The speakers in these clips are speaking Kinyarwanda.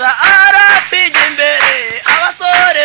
turatasha arapige imbere abasore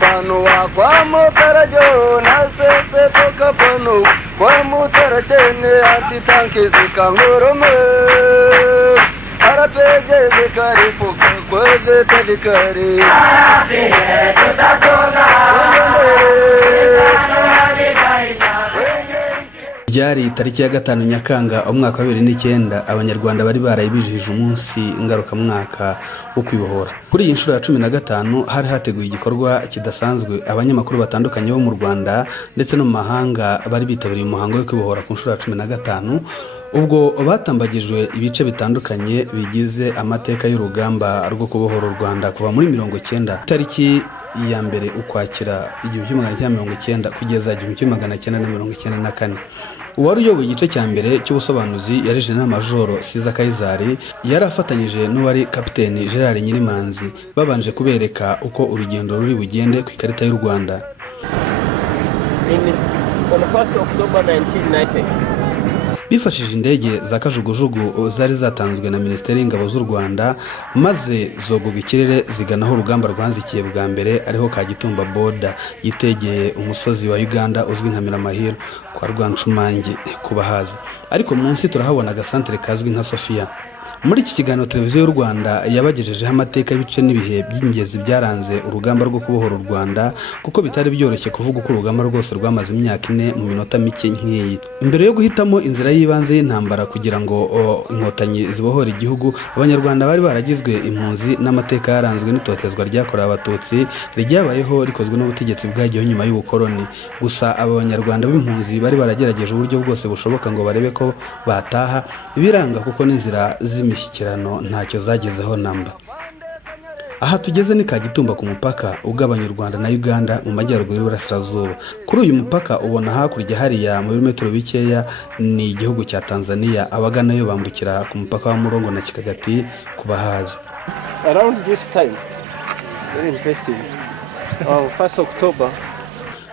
pano kwa motarajo na sese toka pano kwa motarajene antitanke zikangorome arapeje zikari fuka kweze tadikari arapeje tutatonga Byari tariki ya 5 Nyakanga umwaka wa 2009 abanyarwanda bari barayibijije umunsi ngaruka mwaka wo kwibohora. Kuri iyi nshuro ya 15 hari hateguye igikorwa kidasanzwe abanyamakuru batandukanye bo mu Rwanda ndetse no mu mahanga bari bitabiriye umuhango wo kwibohora ku nshuro ya 15 ubwo batambagijwe ibice bitandukanye bigize amateka y'urugamba rwo kubohora u Rwanda kuva muri 1990 tariki ya mbere ukwakira 1990 kugeza 1994. Uwari uyoboye igice cya mbere cy'ubusobanuzi yari Gen Major Caesar Kayizari, yari afatanyije n'uwari Kapiteni Gen Nyirimanzi, babanje kubereka uko urugendo ruri bugende ku ikarita y'u Rwanda. On 1st October 1990 bifashije indege za kajugujugu zari zatanzwe na Minisitiri y'Ingabo z'u Rwanda, maze zogoga ikirere ziganaho urugamba rwanzikiye bwa mbere ariho Kagitumba border yitegeye umusozi wa Uganda uzwi nka Miramahiro kwa Rwancumange kubahaza. Ariko munsi turahabona agasantere kazwi nka Sofia. Muri iki kiganiro televiziyo y'u Rwanda yabagejejeho amateka y'ibice n'ibihe by'ingezi byaranze urugamba rwo kubohora u Rwanda, kuko bitari byoroshye kuvuga uko urugamba rwose rwamaze imyaka 4 mu minota mike nk'iyi. Mbere yo guhitamo inzira y'ibanze y'intambara kugira ngo inkotanyi zibohora igihugu, abanyarwanda bari baragizwe impunzi n'amateka yaranzwe n'itotezwa ryakorewe abatutsi ryabayeho rikozwe n'ubutegetsi bwagiyeho nyuma y'ubukoloni. Gusa aba banyarwanda b'impunzi bari baragerageje uburyo bwose bushoboka ngo barebe ko bataha, ibiranga kuko n'inzira imishyikirano ntacyo zagezeho namba. Aha tugeze ni Kagitumba ku mupaka ugabanya u Rwanda na Uganda mu majyaruguru y'Uburasirazuba. Kuri uyu mupaka ubona hakurya hariya mu birometero bikeya ni igihugu cya Tanzania, abaganayo bambukira ku mupaka wa Murongo na Kikagati kubahaza. Around this time, very interesting. 1st October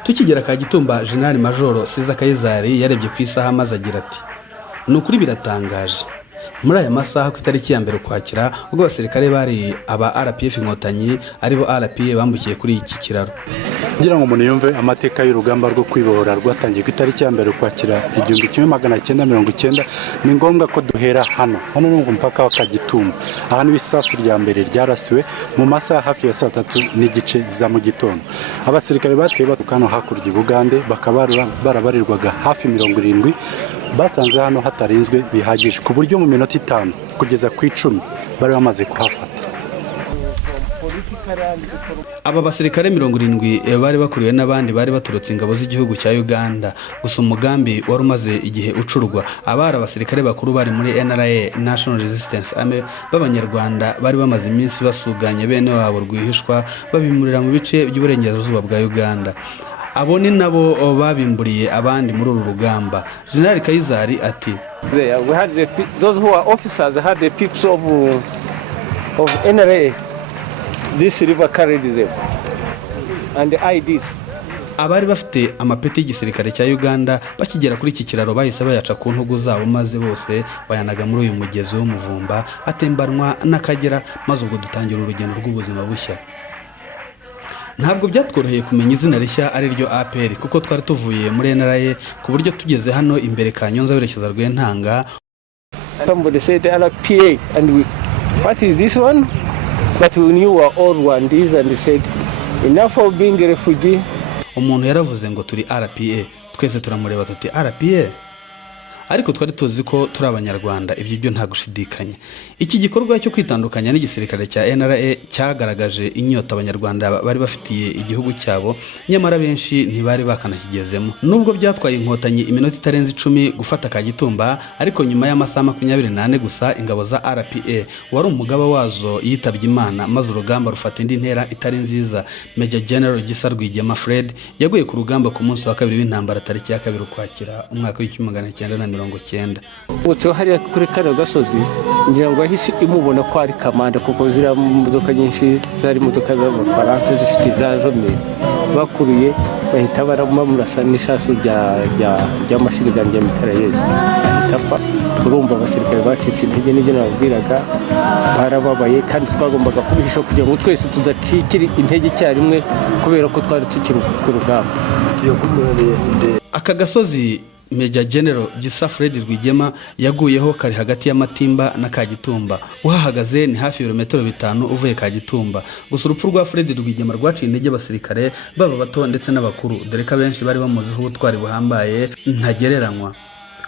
tukigera Kagitumba, Gen Major Caesar Kayizari yarebye ku isaha maze agira ati: "Nukuri biratangaje. Muri aya masaha ku itariki ya mbere ukwakira ubwo abasirikare bari aba RPF inkotanyi aribo RPA bambukiye kuri iki kiraro." Ngira ngo umuntu yumve amateka y'urugamba rwo kwibohora rwatangiye ku itariki ya mbere ukwakira 1990, ni ngombwa ko duhera hano ni umupaka wa Kagitumba. Aha ni isasu rya mbere ryarasiwe mu masaha hafi ya 3:30 za mu gitondo. Abasirikare bateye batukano hakurya Bugande bakaba barabarirwaga hafi 70, basanze hano hatarinzwe bihagije ku buryo mu minota 5 kugeza ku 10 bari bamaze kuhafata. Aba basirikare 70 bari bakuriwe n'abandi bari baturutse ingabo z'igihugu cya Uganda. Gusa umugambi wari umaze igihe ucurwa. Abari abasirikare bakuru bari muri NRA National Resistance Army b'abanyarwanda bari bamaze iminsi basuganye bene wabo rwihishwa babimurira mu bice by'uburengerazuba bwa Uganda. Abo ni nabo babimburiye abandi muri uru rugamba. Gen Kayizari ati: we had those who are officers had the pips of NRA. This river carried them and the IDs. Abari bafite amapeti y'igisirikare cya Uganda bakigera kuri iki kiraro bahise bayaca ku ntugu zabo, maze bose bayanaga muri uyu mugezi w'umuvumba atembanwa n'Akagera, maze ubwo dutangira urugendo rw'ubuzima bushya. Ntabwo byatworoheye kumenya izina rishya ari ryo APR, kuko twari tuvuye muri NRA ku buryo tugeze hano imbere Kanyonza werekeza Rwentanga. Somebody said RPA and we, what is this one? But we knew we were all Rwandese and they said enough of being a refugee. Umuntu yaravuze ngo turi RPA, twese turamureba tuti RPA. ariko twari tuzi ko turi abanyarwanda, ibyo byo nta gushidikanya. Iki gikorwa cyo kwitandukanya n'igisirikare cya NRA cyagaragaje inyota abanyarwanda bari bafitiye igihugu cyabo, nyamara benshi ntibari bakanakigezemo. Nubwo byatwaye inkotanyi iminota itarenze 10 gufata Kagitumba, ariko nyuma y'amasaha 24 gusa ingabo za RPA wari umugaba wazo yitabye Imana, maze urugamba rufata indi ntera itari nziza. Major General Gisa Rwigema Fred yaguye ku rugamba ku munsi wa 2 w'intambara tariki ya 2 Ukwakira umwaka w'1990. Uto hari kuri kare gasozi ngira ngo ahise imubona ko ari kamanda, kuko zira modoka nyinshi zari modoka z'Abafaransa zifite ibyazo bakuruye, bahita baramurasa n'ishasu rya mashini ganjye mitrailleuse ahitapfa. Urumva abasirikare bacitse intege, n'ibyo nababwiraga, barababaye kandi twagombaga kubihisha kugira ngo twese tudacikira intege cyarimwe, kubera ko twari tukiri ku rugamba. Aka gasozi Major General Gisa Fred Rwigema yaguyeho kari hagati y'Amatimba na Kagitumba. Uhahagaze ni hafi ibirometero 5 uvuye Kagitumba. Gusa urupfu rwa Fred Rwigema rwaciye intege abasirikare baba bato ndetse n'abakuru, dore ko benshi bari bamuziho ubutwari buhambaye ntagereranywa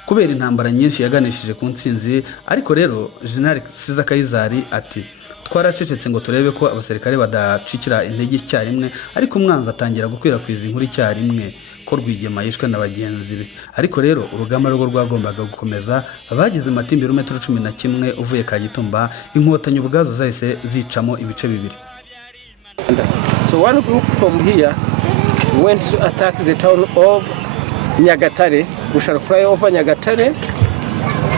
kubera intambara nyinshi yaganishije ku ntsinzi. Ariko rero Gen Kabarebe Kayizari ati twaracecetse ngo turebe ko abasirikare badacikira intege cyarimwe, ariko umwanzi atangira gukwirakwiza inkuru cyarimwe ko Rwigema yishwe na bagenzi be. Ariko rero urugamba rwo rwagombaga gukomeza. Abageze Matimba ibirometero 11 uvuye Kagitumba, inkotanyi ubwazo zahise zicamo ibice bibiri. So one group from here went to attack the town of Nyagatare. We shall fly over Nyagatare,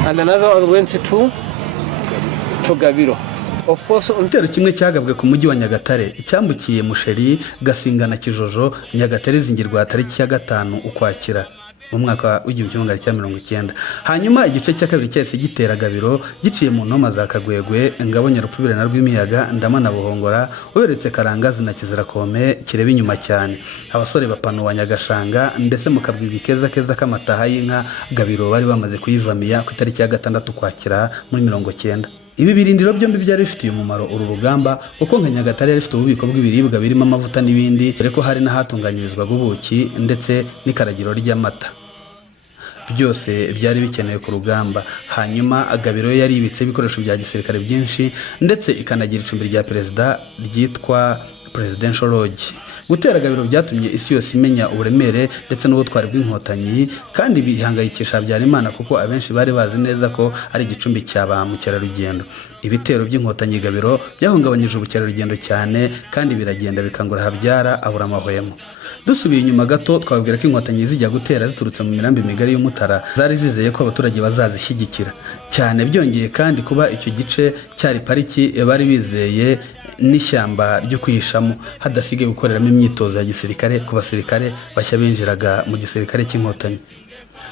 and another one went to Gabiro. Of course, igitero kimwe cyagabwe ku mujyi wa Nyagatare, icyambukiye Musheri, Gasinga na Kijojo. Nyagatare zingirwa tariki ya 5 Ukwakira mu mwaka w'1990. Hanyuma igice cya kabiri cyahise gitera Gabiro, giciye mu ntoma za Kagwegwe, Ngabo Nyarupfubire na Rwimiyaga, Ndama na Buhongora, uberetse Karangazi na Kizirakome kireba inyuma cyane. Abasore bapanu wa Nyagashanga mbese mukabwi bikeza keza kamataha y'inka. Gabiro bari bamaze kuyivamiya ku tariki ya 6 Ukwakira muri 1990. Ibi birindiro byombi byari bifitiye umumaro uru rugamba, kuko nka Nyagatare yari ifite ububiko bw'ibiribwa birimo amavuta n'ibindi, dore ko hari n'ahatunganyirizwaga ubuki ndetse n'ikaragiro ry'amata. Byose byari bikenewe ku rugamba. Hanyuma Gabiro yari ibitse ibikoresho bya gisirikare byinshi, ndetse ikanagira icumbi rya perezida ryitwa Presidential Lodge. Gutera Gabiro byatumye isi yose imenya uburemere ndetse n'ubutwari bw'inkotanyi, kandi bihangayikisha Habyarimana kuko abenshi bari bazi neza ko ari igicumbi cya ba mukerarugendo. Ibitero by'inkotanyi Gabiro byahungabanyije ubukerarugendo cyane, kandi biragenda bikangura Habyara abura amahwemo. Dusubiye inyuma gato, twababwira ko inkotanyi zijya gutera ziturutse mu mirambi migari y'Umutara zari zizeye ko abaturage bazazishyigikira cyane. Byongeye kandi kuba icyo gice cyari pariki, bari bizeye n'ishyamba ryo kwihishamo, hadasigaye gukoreramo imyitozo ya gisirikare ku basirikare bashya binjiraga mu gisirikare cy'inkotanyi,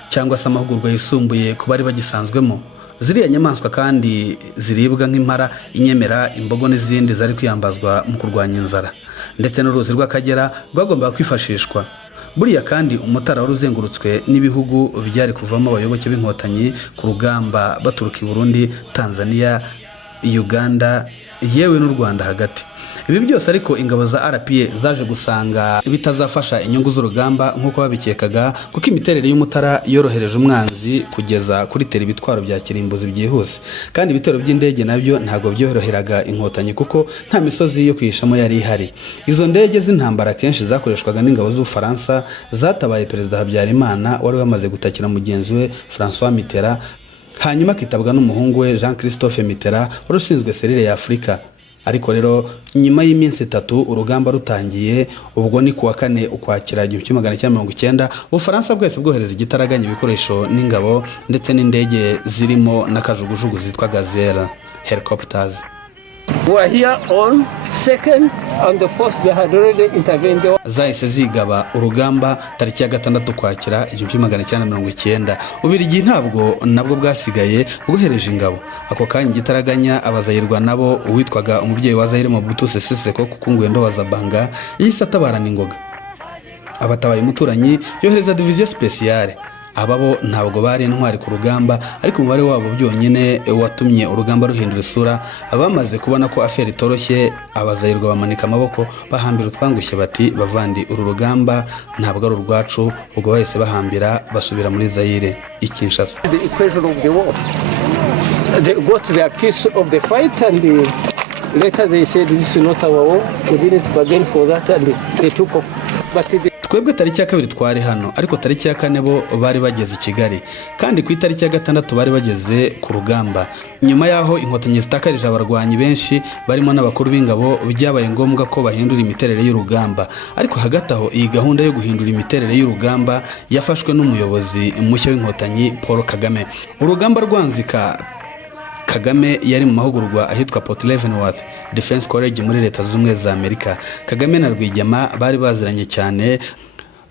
cyangwa se amahugurwa yisumbuye ku bari bagisanzwemo. Ziriya nyamaswa kandi ziribwa nk'impara, inyemera, imbogo n'izindi zari kwiyambazwa mu kurwanya inzara, ndetse n'uruzi rw'Akagera rwagombaga kwifashishwa. Buriya kandi Umutara wari uzengurutswe n'ibihugu byari kuvamo abayoboke b'inkotanyi ku rugamba baturuka i Burundi, Tanzania, Uganda, yewe n'u Rwanda hagati. Ibi byose ariko ingabo za RPA zaje gusanga bitazafasha inyungu z'urugamba nk'uko babikekaga, kuko imiterere y'Umutara yorohereje umwanzi kugeza kuri tera ibitwaro bya kirimbuzi byihuse, kandi ibitero by'indege nabyo ntago byoroheraga inkotanyi kuko nta misozi yo kwihishamo yari ihari. Izo ndege z'intambara kenshi zakoreshwaga n'ingabo z'Ubufaransa zatabaye Perezida Habyarimana wari wamaze gutakira mugenzi we François Mitterrand, hanyuma kitabwa n'umuhungu we Jean Christophe Mitterrand wari ushinzwe serire ya Afurika. Ariko rero nyuma y'iminsi 3 urugamba rutangiye, ubwo ni kuwa 4 Ukwakira 1990, Ubufaransa bwese bwohereza igitaraganya ibikoresho n'ingabo ndetse n'indege zirimo n'akajugujugu zitwa Gazelle helicopters. We are here on 2nd and the 1st they had already intervened. Zahise zigaba urugamba tariki ya 6 Ukwakira 1990. Ubirigi ntabwo nabwo bwasigaye bwohereje ingabo. Ako kanya igitaraganya abazayirwa nabo uwitwaga umubyeyi wa Zaire Mobutu Sese Seko kuko Ngwendo wa Zabanga yise atabarana ingoga. Abatabaye umuturanyi yohereza division speciale. aba bo ntabwo bari intwari ku rugamba, ariko umubare wabo byonyine watumye urugamba ruhindura isura. Abamaze kubona ko aferi itoroshye, abazayirwa bamanika amaboko bahambira utwangushye bati bavandi uru rugamba ntabwo ari urwacu, ubwo bahise bahambira basubira muri Zaire i Kinshasa. The equation of the war. They got their piece of the fight and later they said this is not our war. We didn't bargain for that and they took off. But twebwe tariki ya 2 twari hano, ariko tariki ya 4 bo bari bageze i Kigali, kandi ku itariki ya 6 bari bageze ku rugamba. Nyuma yaho inkotanyi zitakarije abarwanyi benshi barimo n'abakuru b'ingabo, byabaye ngombwa ko bahindura imiterere y'urugamba. Ariko hagati aho iyi gahunda yo guhindura imiterere y'urugamba yafashwe n'umuyobozi mushya w'inkotanyi Paul Kagame. Urugamba rwanzika, Kagame yari mu mahugurwa ahitwa Port Leavenworth Defense College muri Leta Zunze za Amerika. Kagame na Rwigema bari baziranye cyane,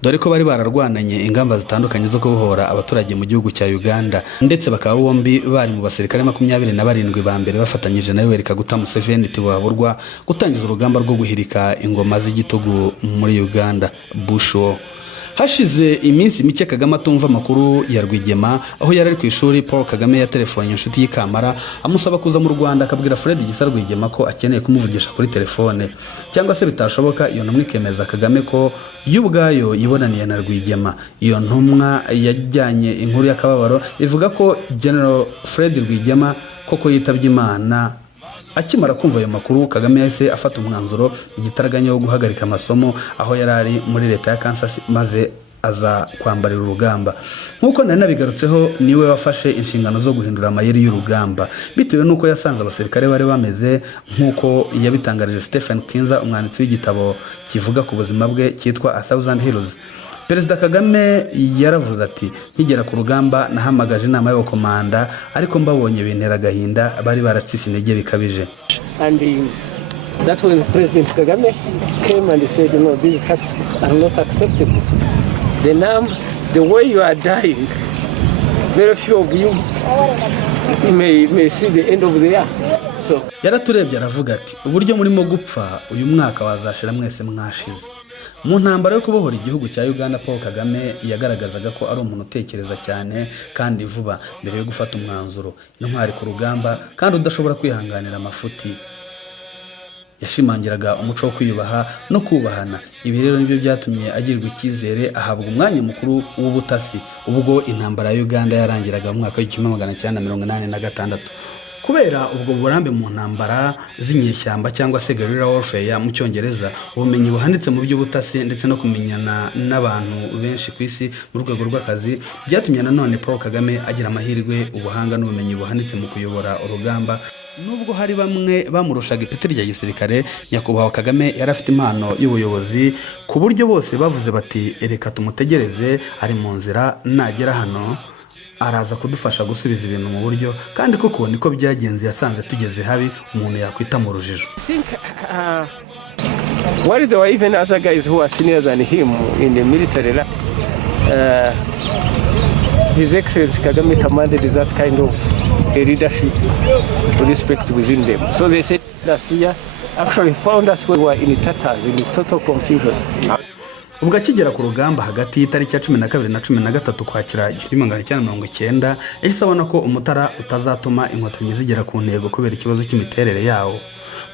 dore ko bari bararwananye ingamba zitandukanye zo kubohora abaturage mu gihugu cya Uganda, ndetse bakaba bombi bari mu basirikare 27 ba mbere bafatanyije na Yoweri Kaguta Museveni tibaburwa gutangiza urugamba rwo guhirika ingoma z'igitugu muri Uganda, Bush War. Hashize iminsi mike Kagame atumva amakuru ya Rwigema, aho yari ari ku ishuri. Paul Kagame yaterefonnye inshuti y'Ikamara amusaba kuza mu Rwanda, akabwira Fred Gisa Rwigema ko akeneye kumuvugisha kuri telefone, cyangwa se bitashoboka iyo ntumwa ikemeza Kagame ko y'ubwayo yibonaniye na Rwigema. Iyo ntumwa yajyanye inkuru y'akababaro ivuga ko General Fred Rwigema koko yitabye Imana. Akimara kumva ayo makuru, Kagame yahise afata umwanzuro igitaraganya wo guhagarika amasomo aho yari ari muri leta ya Kansas, maze aza kwambarira urugamba. Nkuko nari nabigarutseho, niwe wafashe inshingano zo guhindura amayeri y'urugamba, bitewe nuko yasanze abasirikare bari bameze nkuko yabitangarije Stephen Kinza, umwanditsi w'igitabo kivuga ku buzima bwe cyitwa A Thousand Heroes. Perezida Kagame yaravuze ati, nkigera ku rugamba nahamagaje inama y'abakomanda, ariko mbabonye bintera agahinda, bari baracitse intege bikabije. and that's when President Kagame came and said, no, these attacks are not acceptable. The way you are dying, very few of you may see the end of the year. So yaraturebye aravuga ati, uburyo murimo gupfa uyu mwaka wazashira mwese mwashize. Mu ntambara yo kubohora igihugu cya Uganda, Paul Kagame yagaragazaga ko ari umuntu utekereza cyane kandi vuba mbere yo gufata umwanzuro, intwari ku rugamba kandi udashobora kwihanganira amafuti. Yashimangiraga umuco wo kwiyubaha no kubahana. Ibi rero nibyo byatumye agirwa icyizere, ahabwa umwanya mukuru w'ubutasi ubwo intambara ya Uganda yarangiraga mu mwaka wa 1986. Kubera ubwo burambe mu ntambara z'inyeshyamba cyangwa se guerrilla warfare mu cyongereza, ubumenyi buhanitse mu by'ubutasi ndetse no kumenyana n'abantu benshi ku isi mu rwego rw'akazi, byatumye nanone Paul Kagame agira amahirwe, ubuhanga n'ubumenyi buhanitse mu kuyobora urugamba. Nubwo hari bamwe bamurushaga ipeti rya gisirikare, nyakubahwa Kagame yari afite impano y'ubuyobozi ku buryo bose bavuze bati, reka tumutegereze, ari mu nzira, nagera hano araza kudufasha gusubiza ibintu mu buryo. Kandi koko niko byagenze, yasanze tugeze habi umuntu yakwita mu rujijo. While there were even other guys who are senior than him in the military, His Excellency Kagame commanded that kind of a leadership respect within them. So they said last year actually found us we were in tatters, in total confusion. Ubwo akigera ku rugamba hagati y'itariki ya 12 na 13 Ukwakira 1990, yahise abona ko umutara utazatuma inkotanyi zigera ku ntego kubera ikibazo cy'imiterere yawo.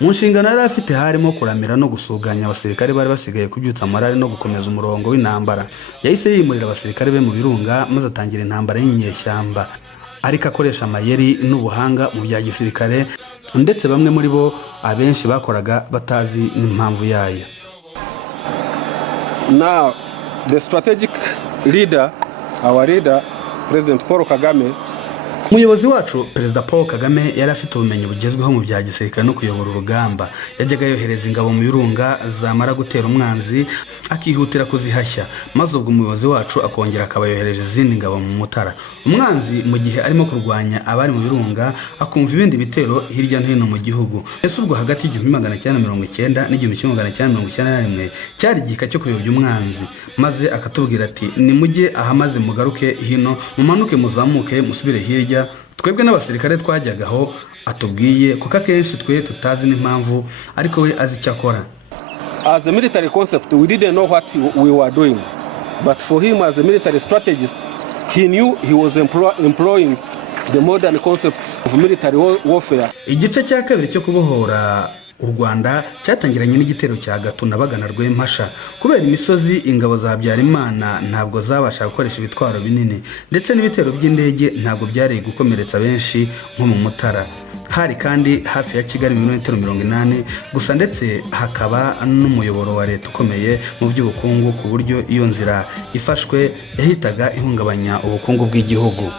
Mu nshingano yari afite harimo kuramira no gusuganya abasirikare bari basigaye kubyutsa morale no gukomeza umurongo w'intambara. Yahise yimurira abasirikare be mu birunga, maze atangira intambara y'inyeshyamba, ariko akoresha amayeri n'ubuhanga mu bya gisirikare, ndetse bamwe muri bo abenshi bakoraga batazi n'impamvu yayo. Now, the strategic leader, our leader, President Paul Kagame, Umuyobozi wacu Perezida Paul Kagame yari afite ubumenyi bugezweho mu bya gisirikare no kuyobora urugamba. Yajyaga yohereza ingabo mu birunga, zamara gutera umwanzi akihutira kuzihashya, maze ubwo umuyobozi wacu akongera akabayohereje izindi ngabo mu mutara. Umwanzi mu gihe arimo kurwanya abari mu birunga akumva ibindi bitero hirya no hino mu gihugu. Ese ubwo hagati y'1990 n'1991 cyari igika cyo kuyobya umwanzi, maze akatubwira ati, nimujye ahamaze mugaruke hino, mumanuke muzamuke musubire hirya. Twebwe n'abasirikare twajyagaho atubwiye, kuko akenshi twe tutazi n'impamvu, ariko we azi icyo akora. As a military concept, we didn't know what we were doing. But for him as a military strategist, he knew he was employing the modern concepts of military warfare. Igice cya kabiri cyo kubohora u Rwanda cyatangiranye n'igitero cya Gatuna bagana Rwempasha. Kubera imisozi ingabo za Habyarimana ntabwo zabasha gukoresha ibitwaro binini, ndetse n'ibitero by'indege ntabwo byari gukomeretsa benshi nko mu Mutara. Hari kandi hafi ya Kigali ibirometero 80 gusa, ndetse hakaba n'umuyoboro wa leta ukomeye mu by'ubukungu ku buryo iyo nzira ifashwe yahitaga ihungabanya ubukungu bw'igihugu.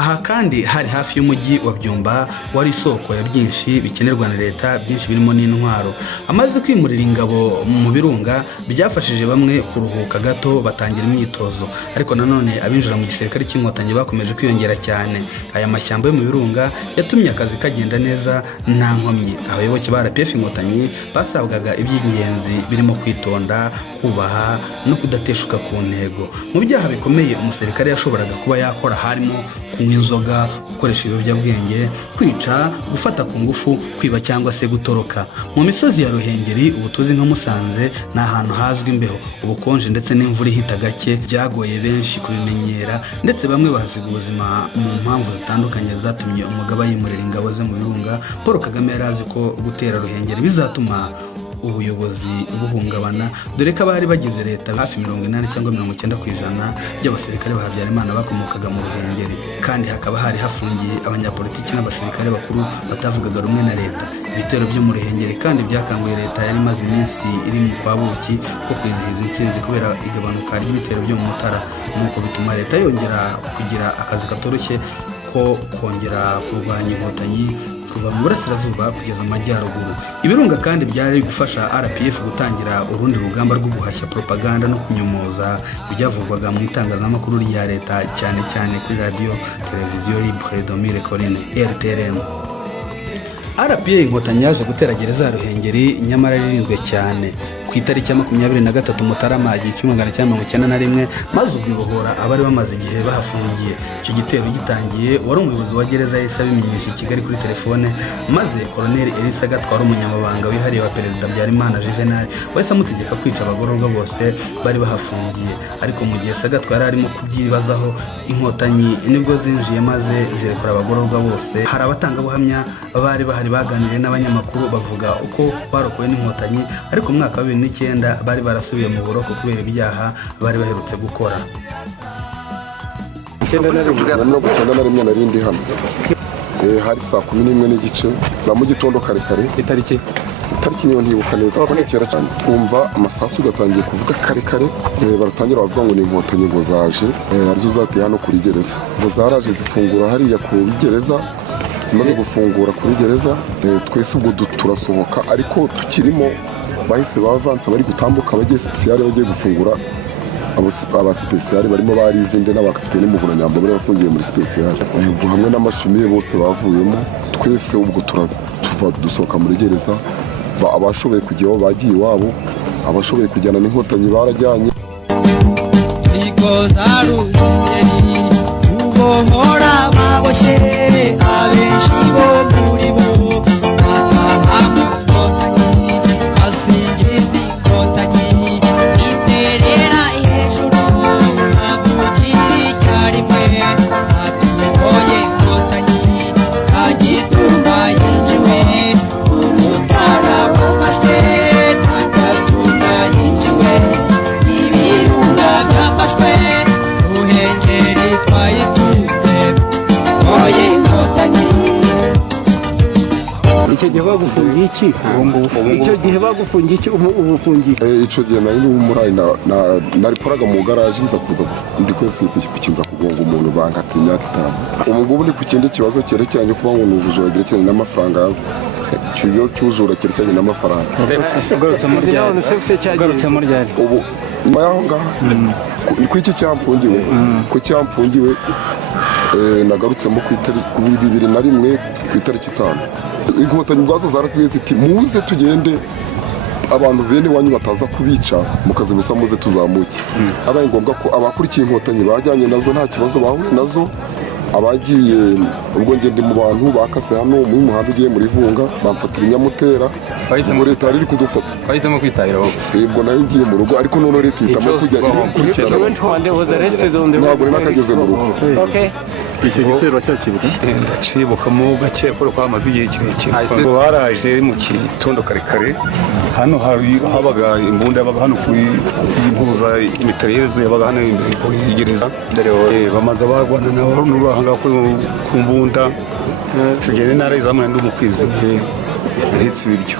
Aha kandi hari hafi y'umujyi wa Byumba wari isoko ya byinshi bikenerwa na leta, byinshi birimo n'intwaro. Amaze kwimurira ingabo mu birunga byafashije bamwe kuruhuka gato batangira imyitozo, ariko nanone abinjira mu gisirikare cy'inkotanyi bakomeje kwiyongera cyane. Aya mashyamba yo mu birunga yatumye akazi kagenda neza nta nkomyi. Abayoboke ba RPF inkotanyi basabwaga iby'ingenzi birimo kwitonda, kubaha no kudateshuka ku ntego. Mu byaha bikomeye umusirikare yashoboraga kuba yakora harimo kunywa inzoga, gukoresha ibiyobyabwenge, kwica, gufata ku ngufu, kwiba cyangwa se gutoroka. Mu misozi ya Ruhengeri ubutuzi nka Musanze ni ahantu hazwi imbeho, ubukonje ndetse n'imvura ihita gake byagoye benshi kubimenyera, ndetse bamwe bahasiga ubuzima mu mpamvu zitandukanye zatumye umugaba yimurira ingabo ze mu birunga. Paul Kagame yari azi ko gutera Ruhengeri bizatuma ubuyobozi buhungabana, dore ko abari bagize leta hafi 80 cyangwa 90% by'abasirikare ba Habyarimana bakomokaga mu Ruhengeri, kandi hakaba hari hafungiye abanyapolitiki n'abasirikare bakuru batavugaga rumwe na leta. Ibitero byo mu Ruhengeri kandi byakanguye leta yari maze iminsi iri mu kwabuki ko kwizihiza intsinzi kubera igabanuka ry'ibitero byo mu Mutara, nuko bituma leta yongera kugira akazi katoroshye ko kongera kurwanya inkotanyi kuva mu burasirazuba kugeza mu majyaruguru. Ibirunga kandi byari gufasha RPF gutangira urundi rugamba rwo guhashya propaganda no kunyomoza ibyavugwaga mu itangazamakuru rya leta, cyane cyane kuri radio televiziyo libre domire colline RTRM. RPF inkotanyi yaje gutera gereza Ruhengeri, nyamara ririnzwe cyane. Ku itariki ya 23 Mutarama 1991 maze Ubuhora abari bamaze igihe bahafungiye. Icyo gitero gitangiye wari umuyobozi wa gereza yahise abimenyesha Kigali kuri telefone, maze Colonel Elisa Gatwara umunyamabanga wihariye wa Perezida Habyarimana Juvenal wahise amutegeka kwica abagororwa bose bari bahafungiye. Ariko mu gihe Sagatwara arimo kubyibazaho, inkotanyi nibwo zinjiye maze zirekura abagororwa bose. Hari abatangabuhamya bari bahari baganiriye n'abanyamakuru bavuga uko barokowe n'inkotanyi, ariko mu mwaka wa 2009 bari barasubiye mu buroko kubera ibyaha bari baherutse gukora. Narindi hano hari saa 11 n'igice za mu gitondo kare itariki niyo ntibuka neza ko kera cyane twumva amasasu gatangiye kuvuga kare baratangira bavuga ngo ni inkotanyi ngo zaje arizo zateye hano kuri gereza, ngo zaraje zifungura hariya kuri gereza. Zimaze gufungura kuri gereza twese ubwo turasohoka, ariko tukirimo bahise bavansa bari gutambuka bagiye spécial bagiye gufungura. Aba spécial barimo barizinde n'abakafite n'imuvuna nyambo bari bafungiye muri spécial, ubwo hamwe n'amashumi bose bavuyemo. Twese ubwo tuva dusohoka muri gereza, abashoboye kujyaho bagiye iwabo, abashoboye kujyana n'inkotanyi barajyanye. Kubohora baboshe abenshi bo muri bo batahaga inkotanyi, basingiza inkotanyi, iterera hejuru bavugira icyarimwe, atihoye inkotanyi Kagitumba yinjiwe, Umutara wafashwe na Gatuna yinjiwe, ibirunga byafashwe, Ruhengeri twayitunze, oye inkotanyi. Icyo gihe bagufungiye iki? Icyo gihe bagufungiye iki? Ubufungiye icyo gihe nari n'umurari narikoraga mu garaje nza kuza ndi kwese ikinza kugonga umuntu bankata imyaka 5. Ubu ngubu ni ku kindi kibazo cyerekeranye kuba ngo n'ubujura bwerekeranye n'amafaranga, ikibazo cy'ubujura cyerekeranye n'amafaranga. Garutse mu ryari ubu nyuma yaho ngaha ku iki cyamfungiwe, ku cyamfungiwe nagarutsemo ku itariki 2001 ku itariki 5. Inkotanyi ubwazo zaratubwiye ziti muze tugende, abantu bene wanyu bataza kubica mukazi gusa muze tuzamuke. Abaye ngombwa ko abakurikiye inkotanyi bajyanye nazo nta kibazo bahuye nazo, abagiye ubwo ngende mu bantu bakase hano mu muhanda ugiye muri Vunga bamfatira inyamutera ubwo leta yari kudufata bahisemo kwitahira aho ubwo nayo ngiye mu rugo ariko none leta ihitamo kujya ntabwo nakageze mu rugo. Icyo gitero cyakibuka ndacibuka mu gake ko kwamaze igihe kirekire ngo baraje mu gitondo kare hano habaga imbunda yabaga hano kuri impuza imiteriyezo yabaga hano kuri gereza bamaze bagwana nabo n'uruhanga ku mbunda tugende ntara izamuna ndi umukwizi ndetse ibiryo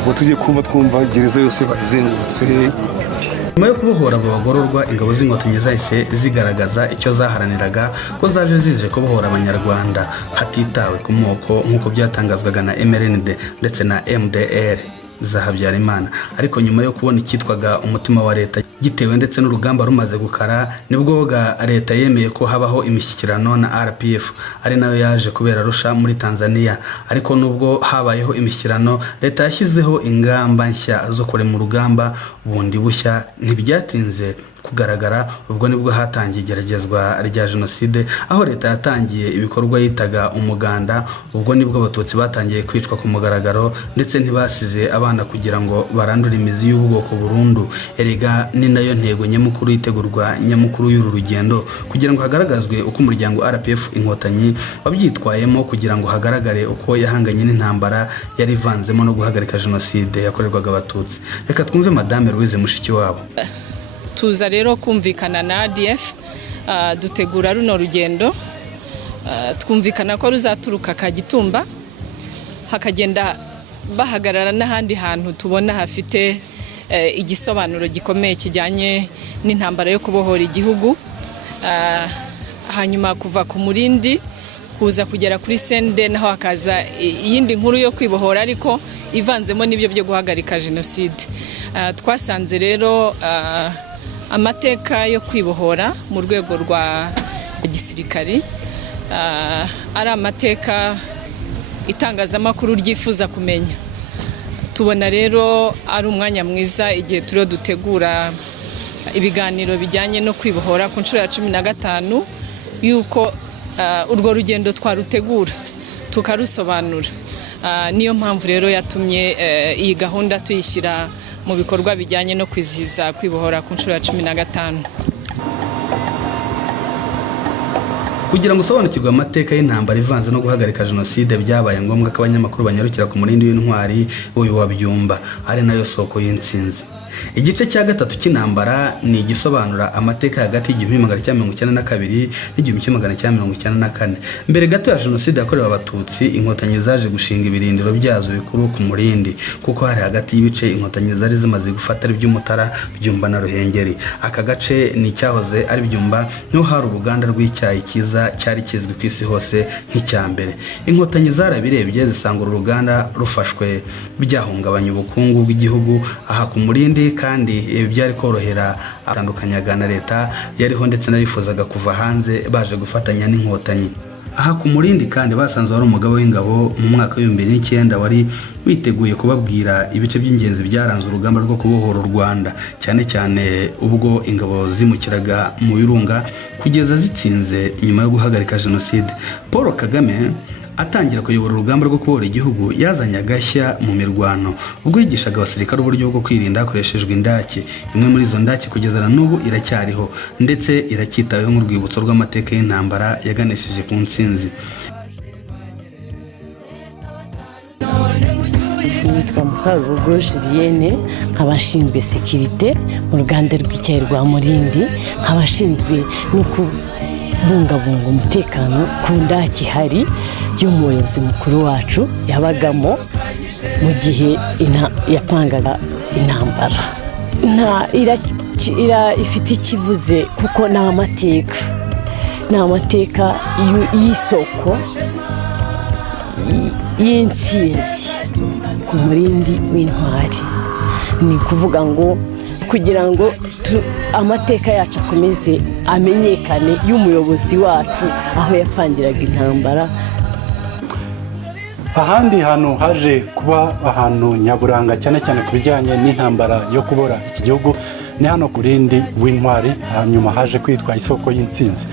ubwo tugiye twumva gereza yose bayizengurutse. Nyuma yo kubohora abo bagororwa, ingabo z'inkotanyi zahise zigaragaza icyo zaharaniraga ko zaje zije kubohora abanyarwanda hatitawe ku moko nk'uko byatangazwaga na MRND ndetse na MDR za Habyarimana. Ariko nyuma yo kubona icyitwaga umutima wa leta gitewe ndetse n'urugamba rumaze gukara, nibwo leta yemeye ko habaho imishyikirano na RPF ari nayo yaje kubera Arusha muri Tanzania. Ariko nubwo habayeho imishyikirano, leta yashyizeho ingamba nshya zo kurema urugamba bundi bushya. Ntibyatinze kugaragara, ubwo nibwo hatangiye igeragezwa rya jenoside, aho leta yatangiye ibikorwa yitaga umuganda. Ubwo nibwo abatutsi batangiye kwicwa ku mugaragaro ndetse ntibasize abana kugira ngo barandure imizi y'ubwoko burundu. Erega ni nayo ntego nyamukuru yitegurwa nyamukuru y'uru rugendo, kugira ngo hagaragazwe uko umuryango RPF inkotanyi wabyitwayemo, kugira ngo hagaragare uko yahanganye n'intambara yari ivanzemo no guhagarika jenoside yakorerwaga abatutsi. Reka twumve Madame Louise Mushikiwabo. Tuza rero kumvikana na ADF dutegura runo rugendo, twumvikana ko ruzaturuka Kagitumba hakagenda bahagarara n'ahandi hantu tubona hafite igisobanuro gikomeye kijyanye n'intambara yo kubohora igihugu, hanyuma kuva ku Murindi kuza kugera kuri Sende, naho hakaza iyindi nkuru yo kwibohora ariko ivanzemo n'ibyo byo guhagarika jenoside. Twasanze rero amateka yo kwibohora mu rwego rwa gisirikari ari amateka itangazamakuru ryifuza kumenya. Tubona rero ari umwanya mwiza igihe turiho dutegura ibiganiro bijyanye no kwibohora ku nshuro ya 15 yuko urwo rugendo twarutegura tukarusobanura. Niyo mpamvu rero yatumye iyi gahunda tuyishyira mu bikorwa bijyanye no kwizihiza kwibohora ku nshuro ya 15. Kugira ngo usobanukirwe amateka y'intambara ivanze no guhagarika jenoside, byabaye ngombwa ko abanyamakuru banyarukira ku Murindi w'intwari uyu wa Byumba, ari nayo soko y'intsinzi. Igice cya gatatu cy'intambara ni igisobanura amateka hagati y'1992 n'1994. Mbere gato ya jenoside yakorewe abatutsi, inkotanyi zaje gushinga ibirindiro byazo bikuru ku Murindi, kuko hari hagati y'ibice inkotanyi zari zimaze gufata ari by'Umutara, Byumba na Ruhengeri. Aka gace ni cyahoze ari Byumba, niho hari uruganda rw'icyayi cyiza cyari kizwi ku isi hose nk'icyambere. Inkotanyi zarabirebye zisanga uruganda rufashwe byahungabanya ubukungu bw'igihugu aha ku Murindi, kandi byari korohera abatandukanye na leta yariho ndetse n'abifuzaga kuva hanze baje gufatanya n'inkotanyi. Aha ku Murindi kandi basanze wari umugabo w'ingabo mu mwaka wa 2009 wari witeguye kubabwira ibice by'ingenzi byaranze urugamba rwo kubohora u Rwanda, cyane cyane ubwo ingabo zimukiraga mu birunga kugeza zitsinze nyuma yo guhagarika jenoside. Paul Kagame atangira kuyobora urugamba rwo kubohora igihugu yazanye agashya mu mirwano, ubwo yigishaga abasirikare uburyo bwo kwirinda hakoreshejwe indake. Imwe muri izo ndake kugeza na n'ubu iracyariho ndetse iracyitaweho nk'urwibutso rw'amateka y'intambara yaganishije ku ntsinzi. Nitwa Mukarugo Julienne, nk'abashinzwe sekirite mu ruganda rw'icyayi rwa Murindi, nk'abashinzwe no kubungabunga umutekano ku ndake hari y'umuyobozi mukuru wacu yabagamo mu gihe yapangaga intambara. Ifite ikivuze kuko ni amateka y'isoko y'intsinzi ku Murindi w'intwari. Ni kuvuga ngo kugira ngo amateka yacu akomeze amenyekane y'umuyobozi wacu aho yapangiraga intambara. Ahandi hantu haje kuba ahantu nyaburanga cyane cyane ku bijyanye n'intambara yo kubora iki gihugu ni hano ku Murindi w'intwari, hanyuma haje kwitwa isoko y'intsinzi.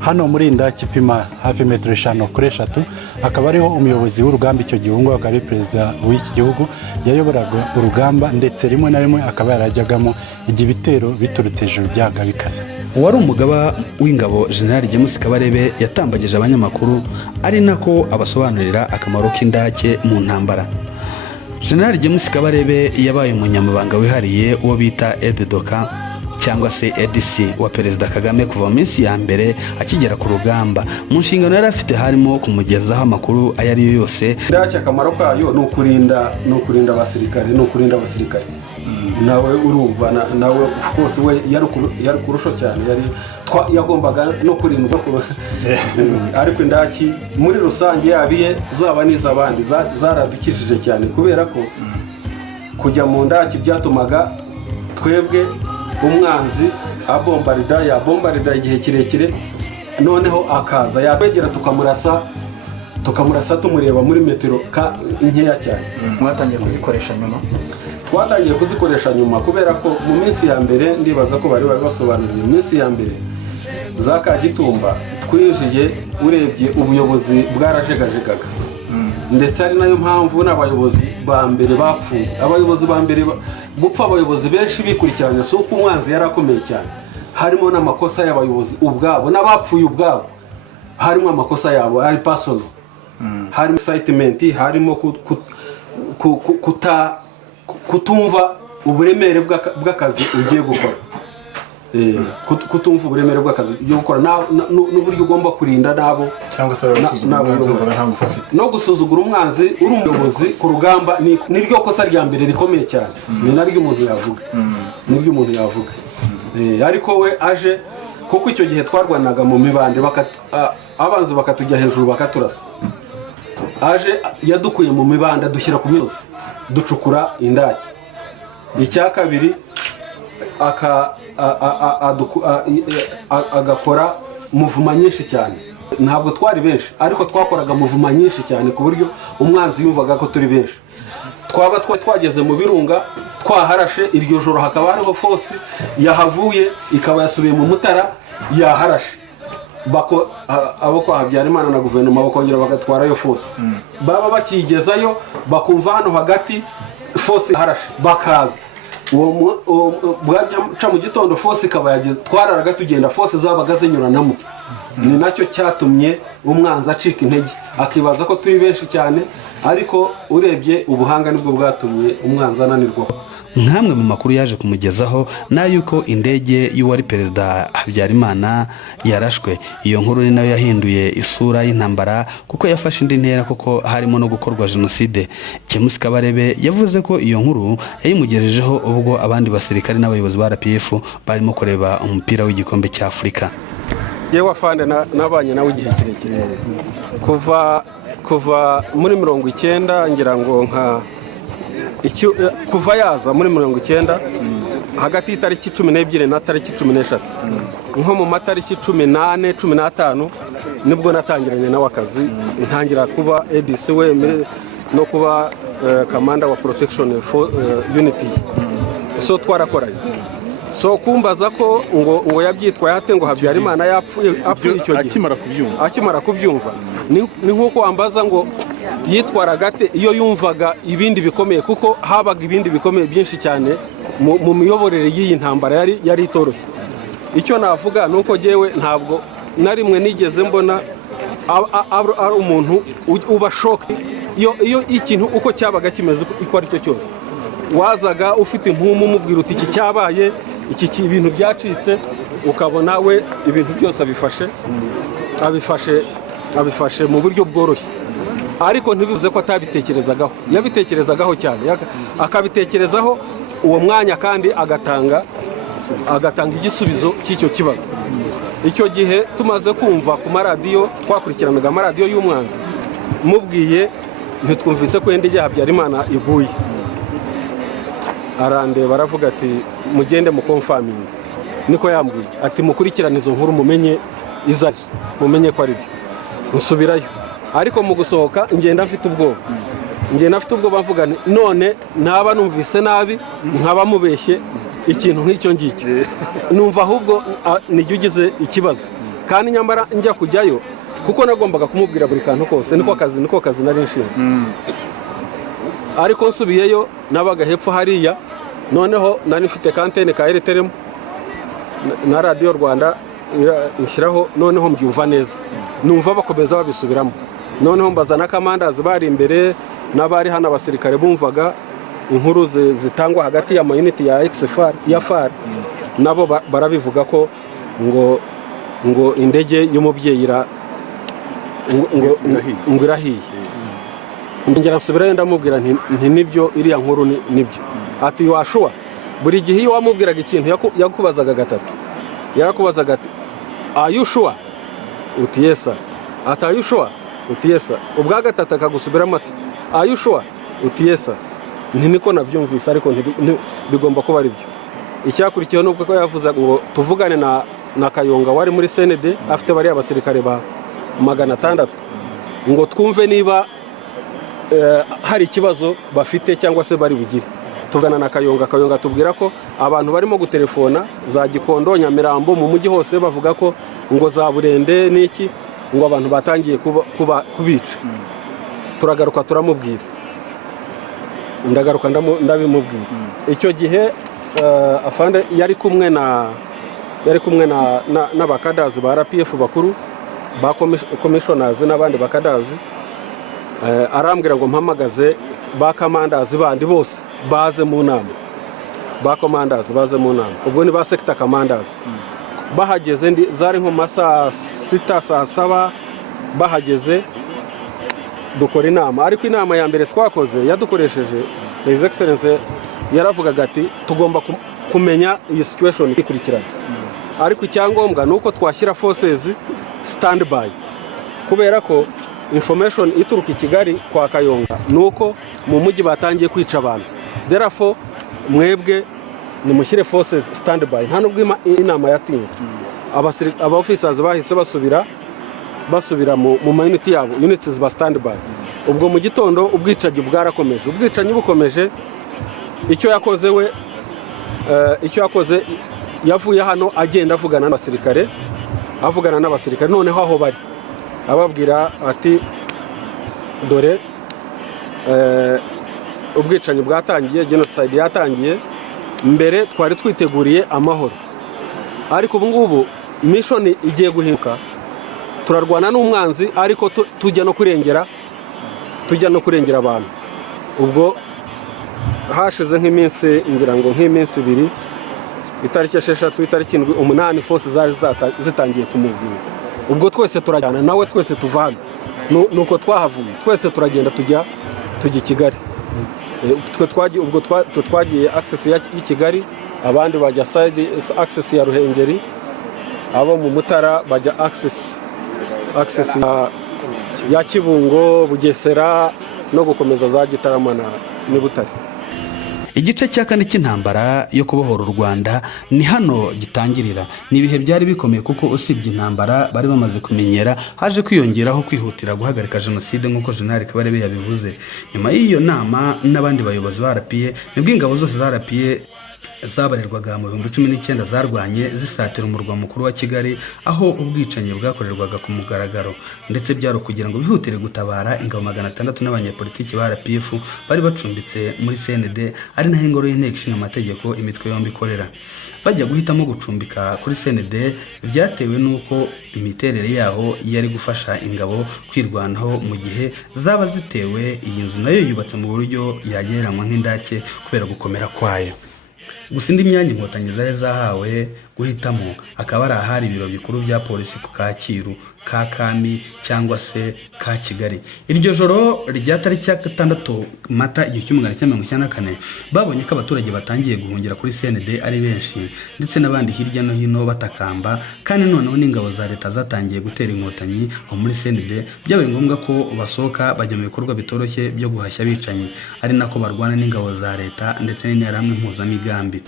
hano muri indaki ipima hafi metero 5 kuri 3 akaba ariho umuyobozi w'urugamba icyo gihungu akaba ari perezida w'iki gihugu yayoboraga urugamba ndetse rimwe na rimwe akaba yarajyagamo igihe ibitero biturutse hejuru byaga bikaze. uwari umugaba w'ingabo Gen Kabarebe yatambagije abanyamakuru ari nako abasobanurira akamaro k'indake mu ntambara. Gen Kabarebe yabaye umunyamabanga wihariye uwo bita Ededoka cyangwa se EDC wa perezida Kagame kuva mu minsi ya mbere akigera ku rugamba. Mu nshingano yari afite harimo kumugezaho amakuru ayari yose. Ndacyo akamaro kayo no kurinda abasirikare nawe urumva nawe of course we yari kurusho cyane yagombaga no kurindwa ariko indaki muri rusange yabiye zaba n'izabandi zaradukishije cyane kubera ko kujya mu ndaki byatumaga twebwe umwanzi abombarida igihe kirekire noneho akaza yakwegera tukamurasa tumureba muri metero nkeya cyane. Mwatangiye kuzikoresha nyuma? Twatangiye kuzikoresha nyuma kubera ko mu minsi ya mbere ndibaza ko bari basobanuriye mu minsi ya mbere za Kagitumba twinjiye urebye ubuyobozi bwarajegajegaga ndetse ari nayo mpamvu n'abayobozi ba mbere bapfuye. Abayobozi ba mbere gupfa abayobozi benshi bikurikiranye so ku mwanzi yarakomeye cyane, harimo n'amakosa y'abayobozi ubwabo n'abapfuye ubwabo, harimo amakosa yabo ari personal, harimo excitement, harimo kutumva uburemere bw'akazi ugiye gukora, kutumva uburemere bw'akazi ugiye gukora n'uburyo ugomba kurinda nabo cyangwa se no gusuzugura umwanzi uri umuyobozi ku rugamba. Niryo kosa rya mbere rikomeye cyane, ni naryo umuntu yavuga ariko we aje kuko icyo gihe twarwanaga mu mibande abanzi bakatujya hejuru bakaturasa. Aje yadukuye mu mibanda dushyira ku misozi ducukura indaki. Icya kabiri agakora muvuma nyinshi cyane. Ntabwo twari benshi ariko twakoraga muvuma nyinshi cyane ku buryo umwanzi yumvaga ko turi benshi. Twaba twageze mu birunga twaharashe iryo joro hakaba hariho fosi yahavuye ikaba yasubiye mu Mutara yaharashe abo kwa Habyarimana na guverinoma bakongera bagatwara yo fosi. Baba bakigezayo bakumva hano hagati fosi harashe bakaza bwaca mu gitondo fosi ikaba yageze, twararaga tugenda fosi zabaga zinyuranamo. Ni nacyo cyatumye umwanzi acika intege akibaza ko turi benshi cyane, ariko urebye ubuhanga nibwo bwatumye umwanzi ananirwa. Nkamwe mu makuru yaje kumugezaho nayuko indege y'uwari perezida Habyarimana yarashwe. Iyo nkuru ni nayo yahinduye isura y'intambara kuko yafashe indi ntera kuko harimo no gukorwa jenoside. Gen Kabarebe yavuze ko iyo nkuru yayimugejejeho ubwo abandi basirikare n'abayobozi ba RPF barimo kureba umupira w'igikombe cya Afurika. Yewe Afande nabanye nawe igihe kirekire kuva muri 90 ngira ngo kuva yaza muri 90 hagati y'itariki 12 na tariki 13 nko mu matariki 18 15 nibwo natangiranye nawe akazi, ntangira kuba EDC we no kuba commander wa protection unity. So twarakoranye, so kumbaza ko ngo yabyitwaye hate ngo Habyarimana yapfuye icyo gihe akimara kubyumva ni nkuko wambaza ngo yitwara gate iyo yumvaga ibindi bikomeye, kuko habaga ibindi bikomeye byinshi cyane mu miyoborere y'iyi ntambara yari itoroshye. Icyo navuga nuko jewe ntabwo narimwe nigeze mbona ari umuntu uba shock iyo ikintu uko cyabaga kimeze uko ari cyo cyose. Wazaga ufite impumu umubwira uti iki cyabaye, iki ibintu byacitse, ukabona we ibintu byose abifashe mu buryo bworoshye. Ariko ntibivuze ko atabitekerezagaho, yabitekerezagaho cyane, akabitekerezaho uwo mwanya kandi agatanga igisubizo cy'icyo kibazo. Icyo gihe tumaze kumva ku maradiyo, twakurikiranaga amaradiyo y'umwanzi, mubwiye ntitwumvise ko indege ya Habyarimana iguye. Arandeba baravuga ati mugende mu confirming, niko yambwiye ati mukurikirane izo nkuru mumenye izazo, mumenye ko ari byo. Nsubirayo ariko mu gusohoka ngenda mfite ubwoba mvuga none naba numvise nabi nkaba mubeshye ikintu nk'icyo ngicyo, numva ahubwo nijye ugize ikibazo. kandi nyamara njya kujyayo kuko nagombaga kumubwira buri kantu kose niko kazi nari nshinzwe. Ariko nsubiyeyo nabaga hepfo hariya, noneho nari mfite kantene ka RTM na Radio Rwanda inshyiraho, noneho mbyumva neza, numva bakomeza babisubiramo, noneho mbaza na kamandazi bari imbere n'abari hano abasirikare bumvaga inkuru zitangwa hagati ya unit ya XFR ya FAR, nabo barabivuga ko ngo indege y'umubyeyi ngo irahiye. Ngera nsubirayo ndamubwira nti nibyo, iriya nkuru nibyo. Ati washuwa, buri gihe iyo wamubwiraga ikintu yakubazaga gatatu, yarakubazaga ati are you sure? Uti yes sir. Ati are you sure? Uti yes sir. Ubwa gatatu akagusubiramo ati are you sure? Uti yes sir. Niko nabyumvise, ariko bigomba kuba ari byo. Icyakurikiyeho nubwo ko yavuze ngo tuvugane na Kayonga wari muri CND afite bari abasirikare ba 600 ngo twumve niba hari ikibazo bafite cyangwa se bari bugire. Tuvugana na Kayonga tubwira ko abantu barimo gutelefona za Gikondo, Nyamirambo, mu mujyi hose bavuga ko ngo za Burende n'iki ngo abantu batangiye kubica. Turagaruka turamubwira, ndagaruka ndabimubwira. Icyo gihe afande yari kumwe n'abakadazi ba RPF bakuru ba commissioners n'abandi bakadazi, arambwira ngo mpamagaze ba kamandazi bandi bose baze mu nama, ba commanders baze mu nama. Ubwo ni ba sector commanders. Bahageze zari nko masaa 6 saa 7 bahageze dukora inama. Ariko inama ya mbere twakoze yadukoresheje His Excellency yaravugaga ati tugomba kumenya iyi situation ikurikirana, ariko icyangombwa nuko twashyira forces standby, kubera ko information ituruka i Kigali kwa Kayonga nuko mu mujyi batangiye kwica abantu. Therefore mwebwe nimushyire forces standby. Nta nubwo inama yatinze, aba officers bahise basubira mu unit yabo, units ziba standby. Ubwo mu gitondo ubwicanyi bwarakomeje, ubwicanyi bukomeje. Icyo yakoze yavuye hano agenda avugana n'abasirikare, noneho aho bari ababwira ati dore ubwicanyi bwatangiye, genocide yatangiye, mbere twari twiteguriye amahoro, ariko ubu ngubu mission igiye guhinduka, turarwana n'umwanzi ariko tujya no kurengera abantu. Ubwo hashize nk'iminsi, ngira ngo nk'iminsi 2, itariki 6, itariki 7, 8 force zari zitangiye kumuvinga. Ubwo twese turajyana nawe, twese tuvana nuko twahavuye, twese turagenda tujya i Kigali. Ubwo twagiye access y'i Kigali, abandi bajya side access ya Ruhengeri, abo mu Mutara bajya access ya Kibungo, Bugesera no gukomeza za Gitarama ni Butare. Igice cya kane cy'intambara yo kubohora u Rwanda ni hano gitangirira. Ni ibihe byari bikomeye kuko usibye intambara bari bamaze kumenyera, haje kwiyongeraho kwihutira guhagarika jenoside nk'uko Gen Kabarebe yabivuze. Nyuma y'iyo nama n'abandi bayobozi ba RPA, nibwo ingabo zose za RPA zabarirwaga mu 2019 zarwanye zisatira umurwa mukuru wa Kigali, aho ubwicanyi bwakorerwaga ku mugaragaro, ndetse byaro kugira ngo bihutire gutabara ingabo 600 n'abanyapolitiki ba RPF bari bacumbitse muri CND, ari naho ingoro y'inteko ishinga amategeko imitwe yombi ikorera. Bajya guhitamo gucumbika kuri CND byatewe nuko imiterere yaho yari gufasha ingabo kwirwanaho mu gihe zaba zitewe. Iyi nzu nayo yubatse mu buryo yagereranywa nk'indake kubera gukomera kwayo. Gusa indi myanya inkotanyi zari zahawe guhitamo akaba ari ahari ibiro bikuru bya polisi ku Kacyiru, ka Kami cyangwa se ka Kigali. Iryo joro rya tariki ya 6 Mata 1994 babonye ko abaturage batangiye guhungira kuri CND ari benshi, ndetse n'abandi hirya no hino batakamba, kandi noneho n'ingabo za leta zatangiye gutera inkotanyi aho muri CND. Byabaye ngombwa ko basohoka bajya mu bikorwa bitoroshye byo guhashya bicanyi, ari nako barwana n'ingabo za leta ndetse n'interahamwe mpuzamigambi.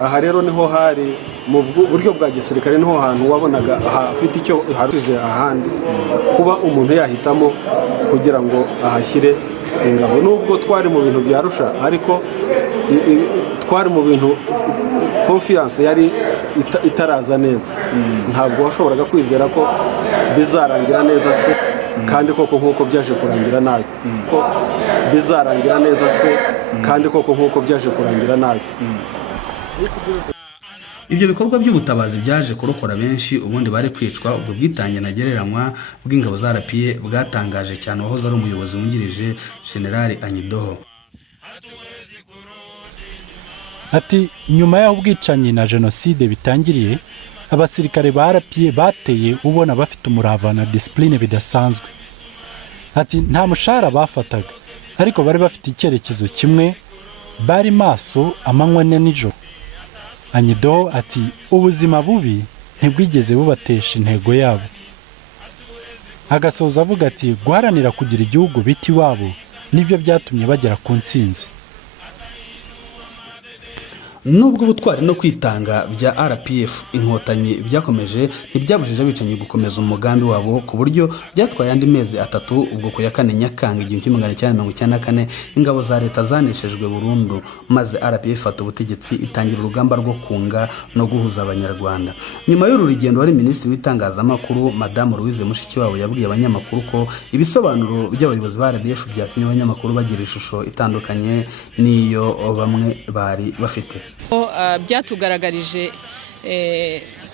Aha rero niho hari mu buryo bwa gisirikare, niho hantu wabonaga afite icyo haruje ahandi kuba umuntu yahitamo kugira ngo ahashyire ingabo. Nubwo twari mu bintu byarusha, ariko twari mu bintu confiance itaraza neza ntabwo washoboraga kwizera ko bizarangira neza se kandi koko nk'uko byaje kurangira nabi ko bizarangira neza se kandi koko nk'uko byaje kurangira nabi. Ibyo bikorwa by'ubutabazi byaje kurokora benshi ubundi bari kwicwa. Ubwo bwitange ntagereranywa bw'ingabo za RPA bwatangaje cyane wahoze ari umuyobozi wungirije General Anyidoho. Ati nyuma y'aho ubwicanyi na jenoside bitangiriye, abasirikare ba RPA bateye ubona bafite umurava na discipline bidasanzwe. Ati nta mushahara bafataga ariko bari bafite icyerekezo kimwe, bari maso amanywa n'ijoro. Anyidoho ati ubuzima bubi ntibwigeze bubatesha intego yabo. Agasoza avuga ati guharanira kugira igihugu biti wabo nibyo byatumye bagera ku ntsinzi. Nubwo ubutwari no kwitanga bya RPF inkotanyi byakomeje, ntibyabujije abicanyi gukomeza umugambi wabo ku buryo byatwaye andi mezi 3. Ubwo ku ya 4 Nyakanga 1994 ingabo za leta zaneshejwe burundu, maze RPF ifata ubutegetsi itangira urugamba rwo kunga no guhuza abanyarwanda. Nyuma y'uru rugendo wari Minisitiri w'itangazamakuru Madame Louise Mushikiwabo yabwiye abanyamakuru ko ibisobanuro by'abayobozi ba RPF byatumye abanyamakuru bagira ishusho itandukanye niyo bamwe bari bafite. Byatugaragarije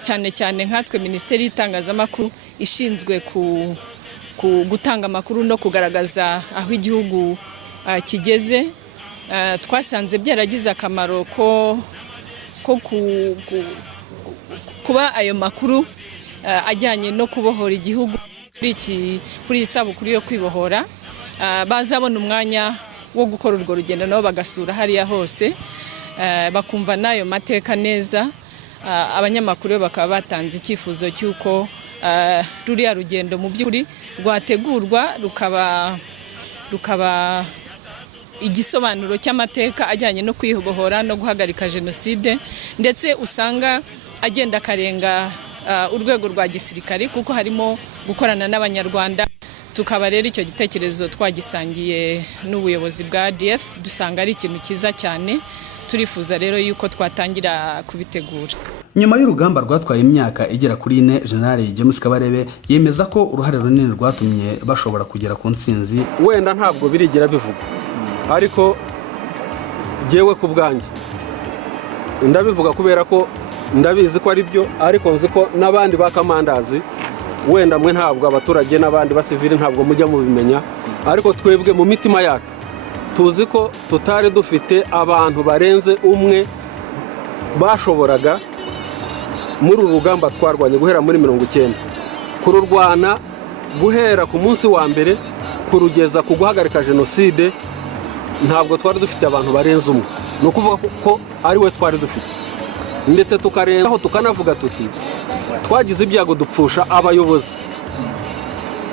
cyane cyane nkatwe Minisiteri y'itangazamakuru ishinzwe gutanga amakuru no kugaragaza aho igihugu kigeze. Twasanze byaragize akamaro ko kuba ayo makuru ajyanye no kubohora igihugu kuri isabukuru yo kwibohora, bazabona umwanya wo gukora urwo rugendo nabo bagasura hariya hose bakumva nayo mateka neza. Abanyamakuru bakaba batanze icyifuzo cy'uko ruriya rugendo mu by'ukuri rwategurwa rukaba igisobanuro cy'amateka ajyanye no kwibohora no guhagarika jenoside, ndetse usanga agenda akarenga urwego rwa gisirikare kuko harimo gukorana n'abanyarwanda. Tukaba rero icyo gitekerezo twagisangiye n'ubuyobozi bwa ADF, dusanga ari ikintu cyiza cyane. Turifuza rero yuko twatangira kubitegura. Nyuma y'urugamba rwatwaye imyaka igera kuri 4, General Gen Kabarebe yemeza ko uruhare runini rwatumye bashobora kugera ku ntsinzi. Wenda ntabwo birigira bivuga, ariko jewe ku bwanjye ndabivuga kubera ko ndabizi ko ari byo, ariko nzi ko n'abandi bakamandazi wenda mwe ntabwo abaturage n'abandi basivili ntabwo mujya mu bimenya, ariko twebwe mu mitima yacu tuzi ko tutari dufite abantu barenze umwe bashoboraga muri urugamba twarwanye guhera muri 90 kururwana guhera ku munsi wa mbere kurugeza ku guhagarika jenoside. Ntabwo twari dufite abantu barenze umwe, no kuvuga ko ari we twari dufite, ndetse tukarenzaho tukanavuga tuti twagize ibyago dupfusha abayobozi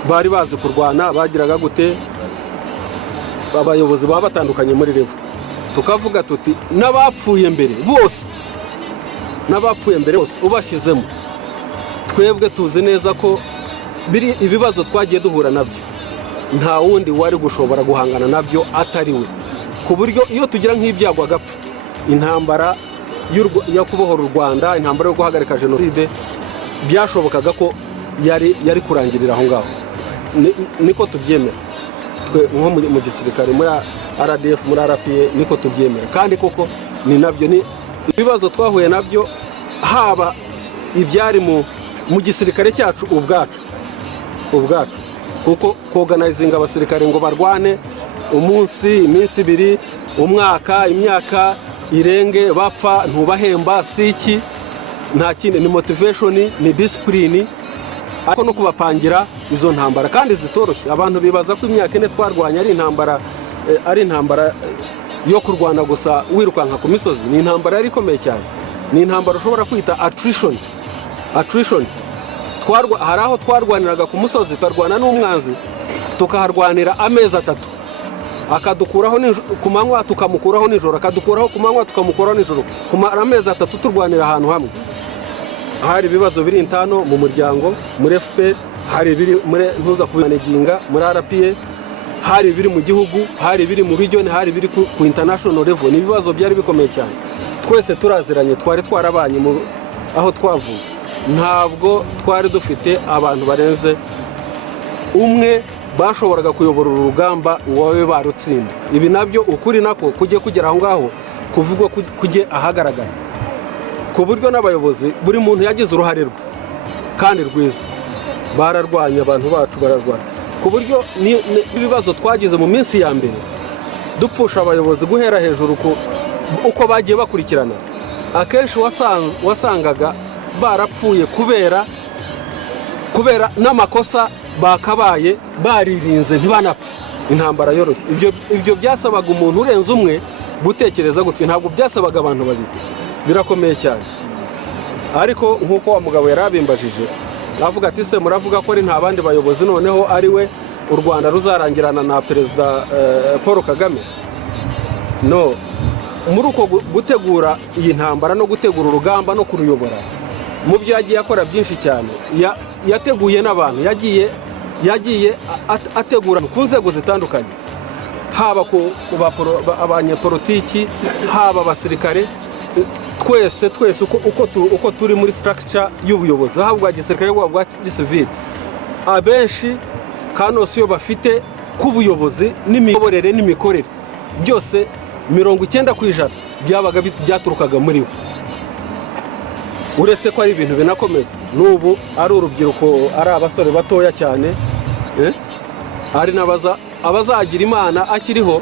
bari bazi kurwana. Bagiraga gute? Abayobozi baba batandukanye muri revo, tukavuga tuti n'abapfuye mbere bose ubashyizemo, twebwe tuzi neza ko biri ibibazo twagiye duhura nabyo ntawundi wari gushobora guhangana nabyo atari we, ku buryo iyo tugira nk'ibyago agapfa, intambara yo kubohora u Rwanda, intambara yo guhagarika jenoside, byashobokaga ko yari kurangirira aho ngaho. Niko tubyemera twe nko mu gisirikare, muri RDF, muri RPA, niko tubyemera. Kandi koko ni nabyo, ni ibibazo twahuye nabyo, haba ibyari mu gisirikare cyacu ubwacu kuko organizinga abasirikare ngo barwane umunsi, iminsi 2, umwaka, imyaka irenge, bapfa ntubahemba, siki nta kindi, ni motivation, ni discipline, ariko no kubapangira izo ntambara kandi zitoroshye. Abantu bibaza ko imyaka 4 twarwanya ari intambara yo kurwana gusa wirukanka ku misozi. Ni intambara yari ikomeye cyane, ni intambara ushobora kwita attrition. Hari aho twarwaniraga ku musozi, twarwana n'umwanzi tukaharwanira amezi 3, akadukuraho ku manywa tukamukuraho nijoro, akadukuraho ku manywa tukamukuraho nijoro, kumara amezi 3 turwanira ahantu hamwe. Hari ibibazo biri intano mu muryango, muri FPR, hari biri muri ntuza kubanaginga muri RPA, hari biri mu gihugu, hari biri mu region, hari biri ku international level. Ni ibibazo byari bikomeye cyane. Twese turaziranye, twari twarabanye aho twavuye ntabwo twari dufite abantu barenze umwe bashoboraga kuyobora uru rugamba ngo babe barutsinda. Ibi nabyo ukuri nako kujye kugera aho ngaho kuvugwa kujye ahagaragara, ku buryo n'abayobozi buri muntu yagize uruhare rwe kandi rwiza. Bararwanya abantu bacu, bararwanya ku buryo n'ibibazo twagize mu minsi ya mbere dupfusha abayobozi guhera hejuru uko bagiye bakurikirana. Akenshi wasangaga barapfuye kubera n'amakosa bakabaye baririnze ntibanapfe. Intambara yoroshye, ibyo byasabaga umuntu urenze umwe gutekereza gutyo, ntabwo byasabaga abantu babiri. Birakomeye cyane. Ariko nk'uko wa mugabo yari abimbajije avuga ati se muravuga ko ari nta bandi bayobozi noneho ari we u Rwanda ruzarangirana na Perezida Paul Kagame. No, muri uko gutegura iyi ntambara no gutegura urugamba no kuruyobora, mu byo yagiye akora byinshi cyane, yateguye n'abantu, yagiye ategura ku nzego zitandukanye, haba ku abanyepolitiki, haba abasirikare, twese uko turi muri structure y'ubuyobozi, haba bwa gisirikare bwa gisivili, abenshi kanosiyo bafite k'ubuyobozi n'imiyoborere n'imikorere, byose 90% byabaga byaturukaga muri we. Uretse ko ari ibintu binakomeza n'ubu ari urubyiruko, ari abasore batoya cyane, ari abazagira Imana akiriho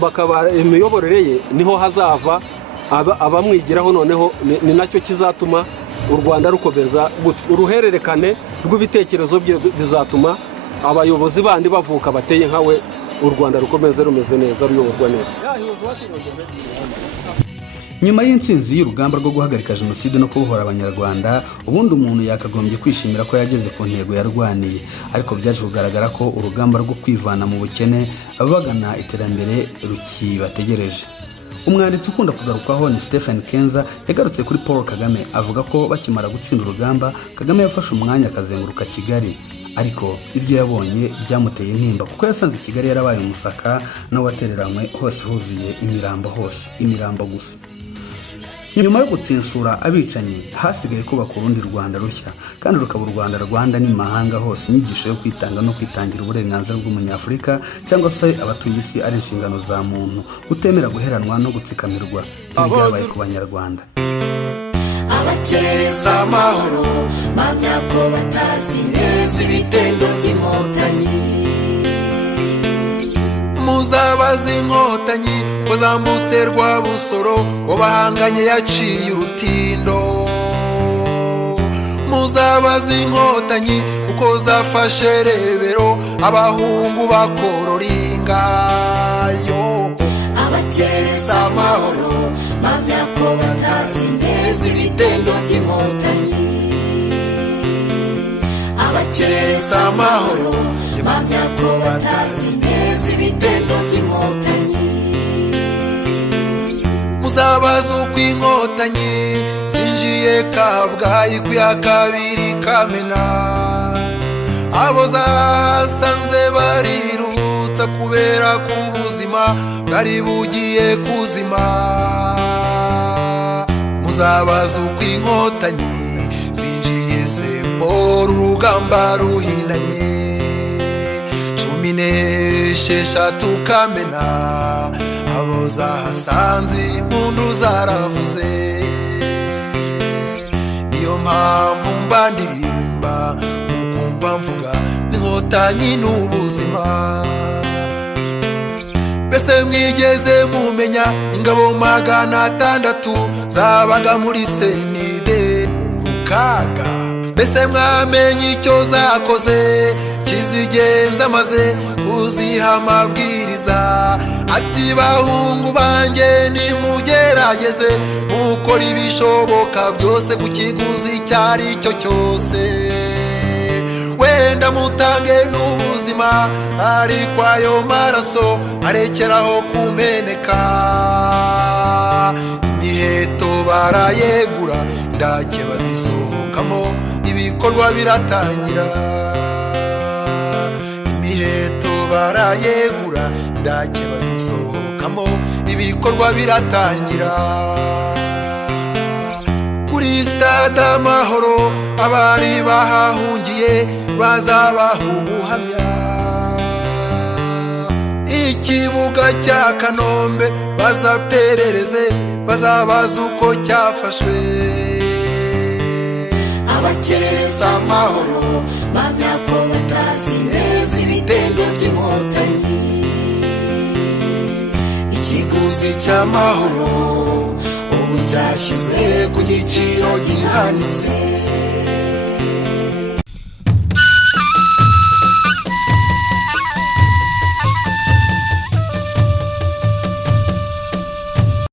bakaba imiyoborere ye niho hazava abamwigiraho. Noneho ni nacyo kizatuma u Rwanda rukomeza uruhererekane rw'ibitekerezo bye, bizatuma abayobozi bandi bavuka bateye nkawe, u Rwanda rukomeze rumeze neza, ruyoborwa neza. Nyuma y'intsinzi y'urugamba rwo guhagarika jenoside no kubohora abanyarwanda, ubundi umuntu yakagombye kwishimira ko yageze ku ntego yarwaniye, ariko byaje kugaragara ko urugamba rwo kwivana mu bukene bagana iterambere rukibategereje. Umwanditsi ukunda kugarukwaho ni Stephen Kenza yagarutse kuri Paul Kagame, avuga ko bakimara gutsinda urugamba Kagame yafashe umwanya akazenguruka Kigali, ariko ibyo yabonye byamuteye intimba kuko yasanze Kigali yarabaye umusaka no watereranywe hose huzuye imirambo gusa. Nyuma yo gutsinsura abicanyi hasigaye kubaka urundi Rwanda rushya, kandi rukaba u Rwanda n'imahanga hose, inyigisho yo kwitanga no kwitangira uburenganzira bw'umunyafurika cyangwa se abatuye isi ari inshingano za muntu, utemera guheranwa no gutsikamirwa. Ibyabaye ku Banyarwanda. Abakeza amahoro mamya ko batazi neza ibitendo by'inkotanyi, muzabaza inkotanyi ko zambutse rwa Busoro, ubahanganye yaciye urutindo. Muzabaza inkotanyi uko zafashe Rebero, abahungu bakorora ingayo. Abakeza amahoro mamya ko batazi neza ibitendo by'inkotanyi, abakeza amahoro mamya ko batazi neza ibitendo by'inkotanyi. Muzabaza uko inkotanyi zinjiye Kabgayi ku ya 2 Kamena, abo zasanze barirutsa kubera ku buzima bwari bugiye kuzima. Muzabaza uko inkotanyi zinjiye Semporo, urugamba ruhinanye 16 Kamena, abo zahasanze impundu zaravuze. Niyo mpamvu mba ndirimba ukumva mvuga inkotanyi n'ubuzima. Mbese mwigeze mumenya ingabo 600 zabaga muri senide Rukaga? Mbese mwamenye icyo zakoze kizigenza maze kuziha amabwiriza ati bahungu banjye nimugerageze mukora ibishoboka byose ku kiguzi cyari cyo cyose, wenda mutange n'ubuzima ariko ayo maraso arekeraho kumeneka. Imiheto barayegura ndake bazisohokamo, ibikorwa biratangira. Imiheto barayegura ndake bazisohokamo, ibikorwa biratangira. stade Amahoro abari bahahungiye bazabaha ubuhamya, ikibuga cya Kanombe bazaperereze bazabaza uko cyafashwe, abakereza amahoro bamya ko batazi neza ibitendo by'inkotanyi, ikiguzi cy'amahoro ubu cyashyizwe ku giciro gihanitse,